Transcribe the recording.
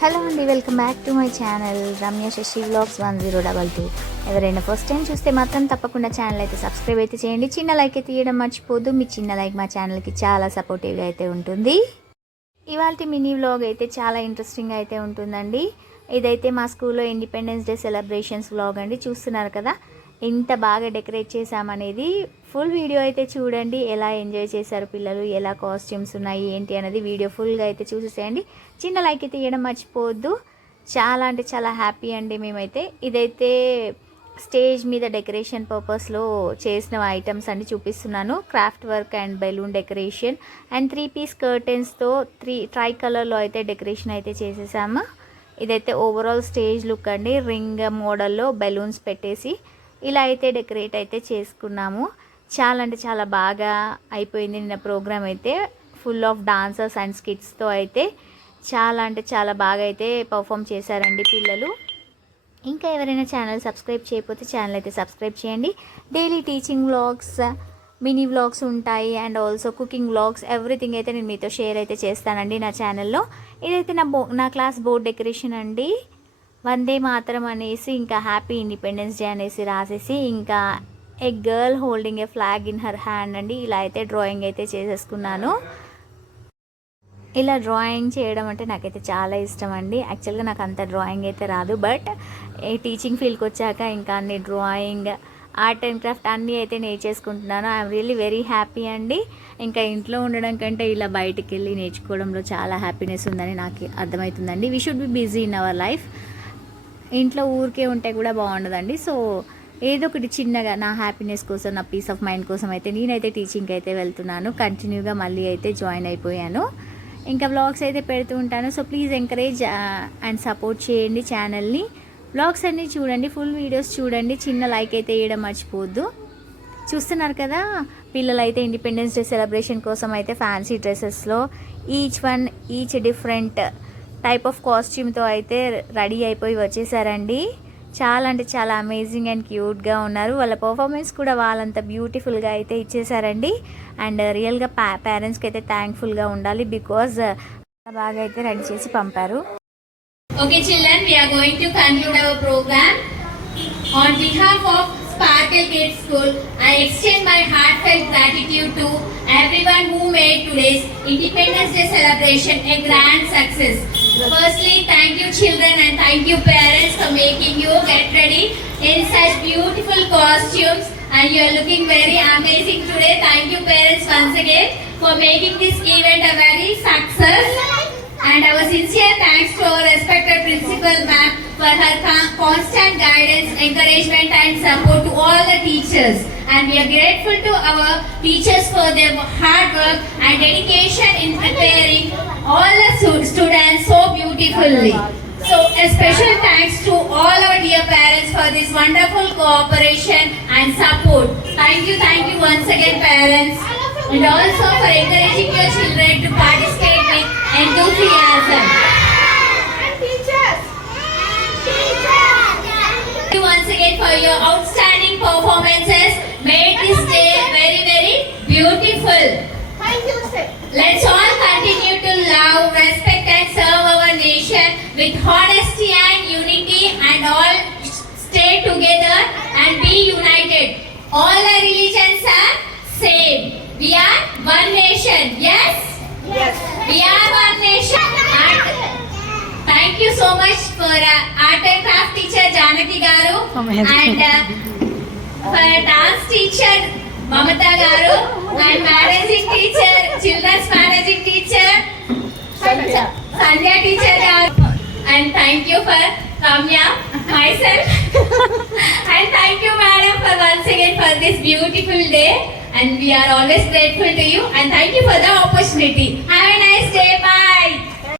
Hello అండి, welcome back to my channel Ramya Sashi vlogs 1022. ఎవరైనా first time చూస్తే మాత్రం తప్పకుండా ఛానల్ అయితే సబ్స్క్రైబ్ అయితే చేయండి. చిన్న లైక్ అయితే ఇవ్వడం మర్చిపోద్దు. మీ చిన్న లైక్ మా ఛానల్కి చాలా సపోర్టివ్గా అయితే ఉంటుంది. ఇవాళ మినీ వ్లాగ్ అయితే చాలా ఇంట్రెస్టింగ్గా అయితే ఉంటుందండి. ఇదైతే మా స్కూల్లో ఇండిపెండెన్స్ డే సెలబ్రేషన్స్ వ్లాగ్ అండి. చూస్తున్నారు కదా ఎంత బాగా డెకరేట్ చేసామనేది. ఫుల్ వీడియో అయితే చూడండి, ఎలా ఎంజాయ్ చేశారు పిల్లలు, ఎలా కాస్ట్యూమ్స్ ఉన్నాయి ఏంటి అనేది వీడియో ఫుల్గా అయితే చూసేసేయండి. చిన్న లైక్ అయితే ఇవ్వడం మర్చిపోవద్దు. చాలా అంటే చాలా హ్యాపీ అండి మేమైతే. ఇదైతే స్టేజ్ మీద డెకరేషన్ పర్పస్లో చేసిన ఐటమ్స్ అన్ని చూపిస్తున్నాను. Craft work and balloon decoration and 3 piece కర్టెన్స్తో ట్రై కలర్లో అయితే డెకరేషన్ అయితే చేసేసాము. ఇదైతే ఓవరాల్ స్టేజ్ లుక్ అండి. రింగ్ మోడల్లో బెలూన్స్ పెట్టేసి ఇలా అయితే డెకరేట్ అయితే చేసుకున్నాము. చాలా అంటే చాలా బాగా అయిపోయింది నిన్న ప్రోగ్రామ్ అయితే. ఫుల్ ఆఫ్ డాన్సర్స్ అండ్ స్కిట్స్తో అయితే చాలా అంటే చాలా బాగా అయితే పర్ఫామ్ చేశారండి పిల్లలు. ఇంకా ఎవరైనా ఛానల్ సబ్స్క్రైబ్ చేయకపోతే ఛానల్ అయితే సబ్స్క్రైబ్ చేయండి. Daily teaching vlogs, mini vlogs ఉంటాయి and also cooking vlogs, everything అయితే నేను మీతో షేర్ అయితే చేస్తానండి నా ఛానల్లో. ఇదైతే నా క్లాస్ బోర్డ్ డెకరేషన్ అండి. వందే మాతరం అనేసి ఇంకా హ్యాపీ ఇండిపెండెన్స్ డే అనేసి రాసేసి ఇంకా a girl holding a flag in her hand అండి. ఇలా అయితే డ్రాయింగ్ అయితే చేసేసుకున్నాను. ఇలా డ్రాయింగ్ చేయడం అంటే నాకైతే చాలా ఇష్టం అండి. యాక్చువల్గా నాకు అంత డ్రాయింగ్ అయితే రాదు, బట్ ఈ టీచింగ్ ఫీల్డ్కి వచ్చాక ఇంకా అన్ని డ్రాయింగ్, ఆర్ట్ అండ్ క్రాఫ్ట్ అన్నీ అయితే నేర్చేసుకుంటున్నాను. ఐఎమ్ రియల్లీ వెరీ హ్యాపీ అండి. ఇంకా ఇంట్లో ఉండడం కంటే ఇలా బయటికి వెళ్ళి నేర్చుకోవడంలో చాలా హ్యాపీనెస్ ఉందని నాకు అర్థమవుతుందండి. We should be busy in our life. ఇంట్లో ఊరికే ఉంటే కూడా బాగుండదండి. సో ఏదో ఒకటి చిన్నగా నా హ్యాపీనెస్ కోసం, నా పీస్ ఆఫ్ మైండ్ కోసం అయితే నేనైతే టీచింగ్కి అయితే వెళ్తున్నాను. కంటిన్యూగా మళ్ళీ అయితే జాయిన్ అయిపోయాను. ఇంకా వ్లాగ్స్ అయితే పెడుతూ ఉంటాను. So please encourage and support చేయండి ఛానల్ని. వ్లాగ్స్ అన్నీ చూడండి, ఫుల్ వీడియోస్ చూడండి. చిన్న లైక్ అయితే వేయడం మర్చిపోవద్దు. చూస్తున్నారు కదా పిల్లలు అయితే ఇండిపెండెన్స్ డే సెలబ్రేషన్ కోసం అయితే ఫ్యాన్సీ డ్రెస్సెస్లో ఈచ్ డిఫరెంట్ టైప్ ఆఫ్ కాస్ట్యూమ్తో అయితే రెడీ అయిపోయి వచ్చేసారండి. చాలా అంటే చాలా అమేజింగ్ అండ్ క్యూట్గా ఉన్నారు. వాళ్ళ పర్ఫార్మెన్స్ కూడా వాళ్ళంత బ్యూటిఫుల్గా అయితే ఇచ్చేసారండి. అండ్ రియల్గా పేరెంట్స్కి అయితే థ్యాంక్ఫుల్గా ఉండాలి, బికాజ్ బాగా అయితే రెడీ చేసి పంపారు. Okay children, we are going to conclude our program. On behalf of Sparkle Kids School, I extend my heartfelt gratitude to everyone who made today's Independence Day celebration a grand success. Firstly, thank you children and thank you parents for making you get ready in such beautiful costumes, and you are looking very amazing today. Thank you parents once again for making this event a very success. And our sincere thanks to our respected principal ma'am for her constant guidance, encouragement and support to all the teachers. And we are grateful to our teachers for their hard work and dedication in preparing all the students so beautifully. So a special thanks to all our dear parents for this wonderful cooperation and support. Thank you once again parents. And also for encouraging your children to participate with enthusiasm. And teachers. Thank you once again for your outstanding performances. Made this day very, very beautiful. Thank you, sir. Let's all continue to love, respect and serve our nation with honesty and unity, and all stay together and be united. All the religions are same. We are one nation. Yes? Yes. We are one nation. And thank you so much for art and craft teacher Janaki Garu, and for dance teacher Mamata Garu, and managing teacher, children's managing teacher Sandhya teacher Garu, and thank you for Ramya, myself. And thank you madam for once again for this beautiful day, and we are always grateful to you, and thank you for the opportunity. Have a nice day. Bye.